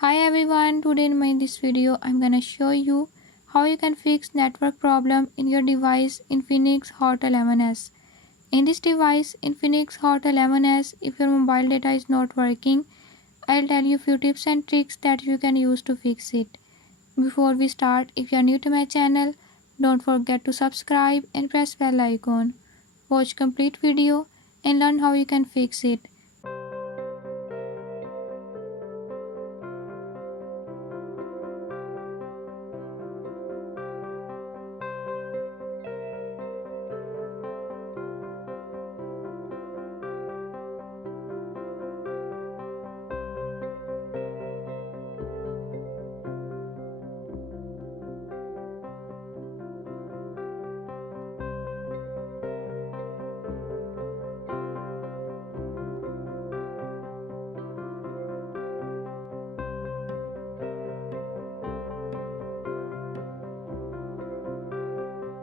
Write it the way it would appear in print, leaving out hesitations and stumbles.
Hi everyone, today in this video I'm gonna show you how you can fix network problem in your device Infinix Hot 11s. In this device Infinix Hot 11s, if your mobile data is not working, I'll tell you few tips and tricks that you can use to fix it. Before we start, if you are new to my channel, don't forget to subscribe and press bell icon. Watch complete video and learn how you can fix it.